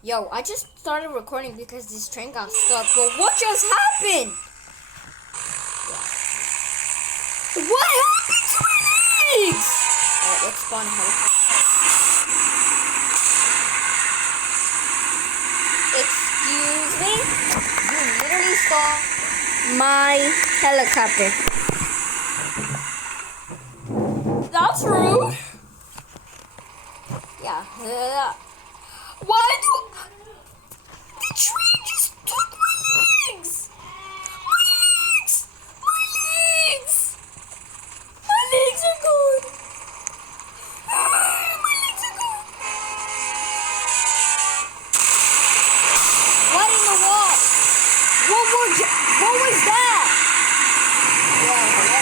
Yo, I just started recording because this train got stuck, but what just happened? What happened to my legs? Alright, let's spawn a helicopter. Excuse me? You literally stole my helicopter. That's rude. Yeah. Why do... The train just took my legs! My legs! My legs! My legs are gone! My legs are gone! What in the wall? What was that? Yeah, hello.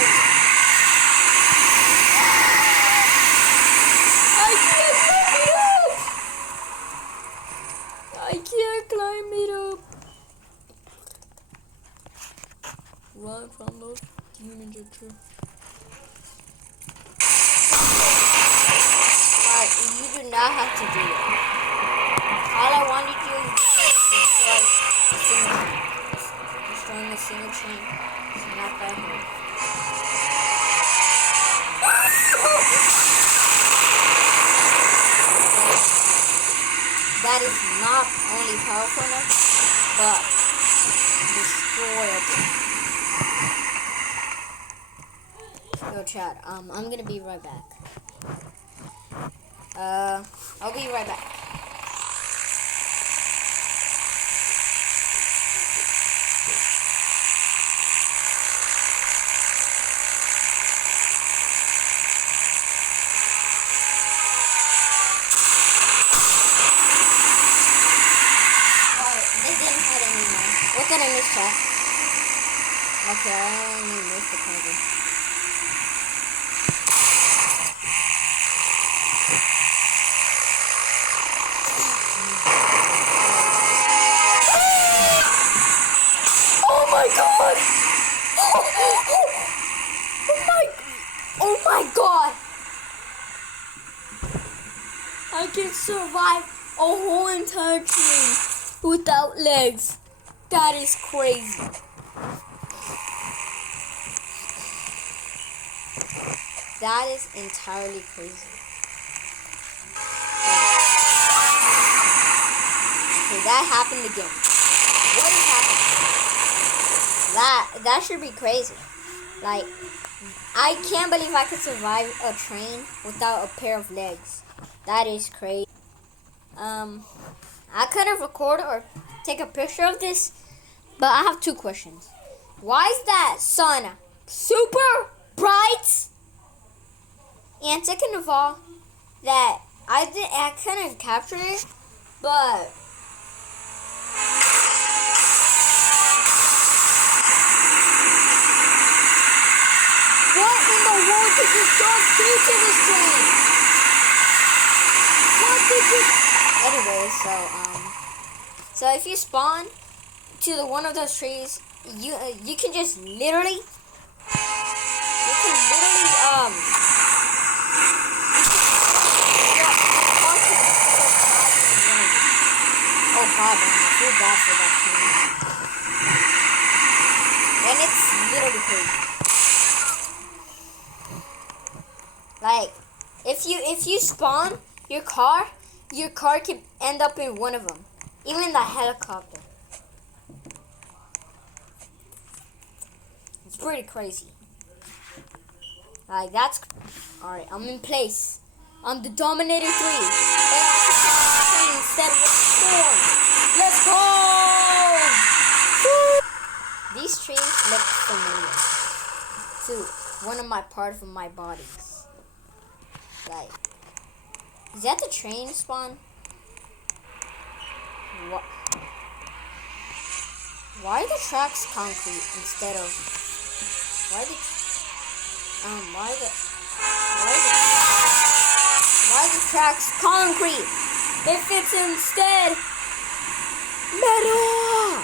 I can't climb it up. Run from those demons are true. Alright, you do not have to do it. All I want you to do is destroy the single train. Destroying the single train is not that hard. That is not only powerful enough, but destroyable. Yo, chat, I'm gonna be right back. I'll be right back. What did I miss, chat? Okay, I only missed the puzzle. Oh my god! Oh my god! I can survive a whole entire train without legs. That is crazy. That is entirely crazy. Okay, that happened again. What is happening? That should be crazy. Like, I can't believe I could survive a train without a pair of legs. That is crazy. I could have recorded or take a picture of this, but I have two questions. Why is that sun super bright? And second of all, that I couldn't capture it, but what in the world did this dog do to this train? What did you... Anyway, so if you spawn to one of those trees, you can just literally oh god, I feel bad for that tree. And it's literally crazy. Like, if you spawn your car can end up in one of them. Even the helicopter. It's pretty crazy. Like, that's... Alright, I'm in place. I'm the Dominator 3. Instead of a storm. Let's go! Woo! These trees look familiar to one of my parts of my bodies. Like, is that the train spawn? What? Why are the tracks concrete instead of... Why are the tracks concrete if it's instead metal?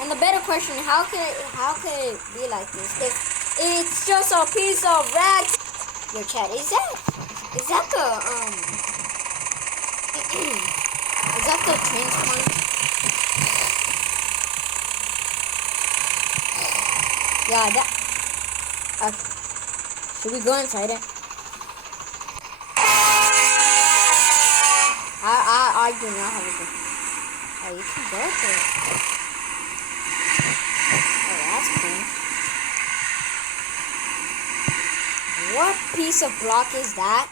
And the better question, how can it be like this if it's just a piece of rag? Your chat, is that the Is that the train spawning? Yeah, that. Should we go inside it? I do not have a good. Oh, you can go through it. Oh, that's cool. What piece of block is that?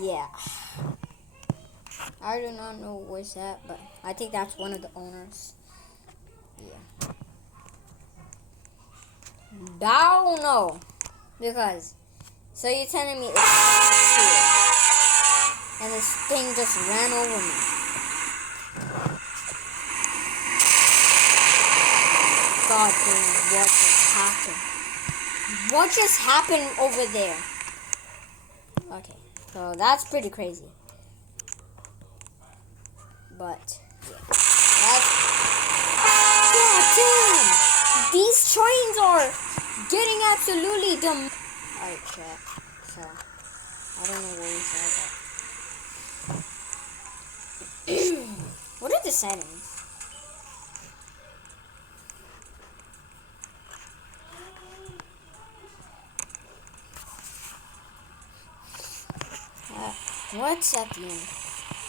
Yeah. I do not know where's that, but I think that's one of the owners. Yeah. I don't know. Because, so you're telling me it's here. And this thing just ran over me. God damn, what just happened? What just happened over there? Okay, so that's pretty crazy. But, yeah. That's... God damn! These trains are getting absolutely dumb. Alright, chat. So, I don't know what we said, but... What are the settings? What's at the end?